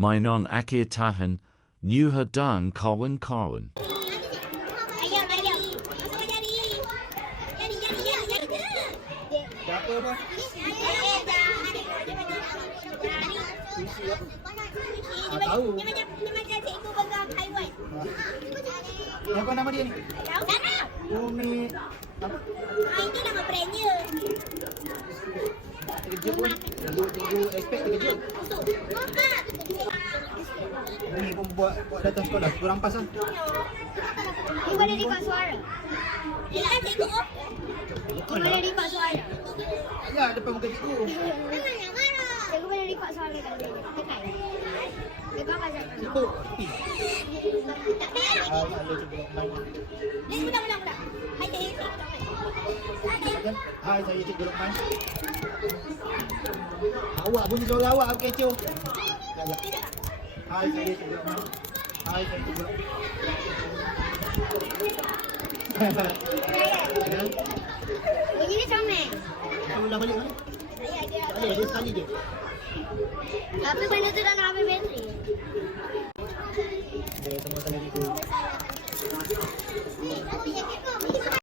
Mainon akhir tahun, New Hadang kawan-kawan. Ayam. Masukkan jari. Jari. Siapa apa? Tahu. Dia macam cikgu pegang haiwan. Apa nama dia ni? Tahu tak? Oh ni apa? Itu nama brandnya. Terkejut pun. Cikgu expect terkejut. Ni pun buat datang sekolah. Kurang pas lah. Dia boleh record suara. Dia kan cikgu op. Dia boleh record suara. Ya, depan muka cikgu. Jangan marah. Cikgu boleh record suara kat dia. Tekan. Cikgu apa Zat? Cikgu. Tak payah. Halo cikgu. Ulang. Hai cikgu. Hai, saya Cikgu Luqman. Awak bunyi suara awak aku kecoh. Hai, saya Cikgu Luqman. Hai, saya Cikgu Luqman. Begini comel. Kamu ulang balik mana? Saya ada. Tak boleh, dia sekali je. Tapi benda tu dah nak habis bateri. Dia semua salah cikgu.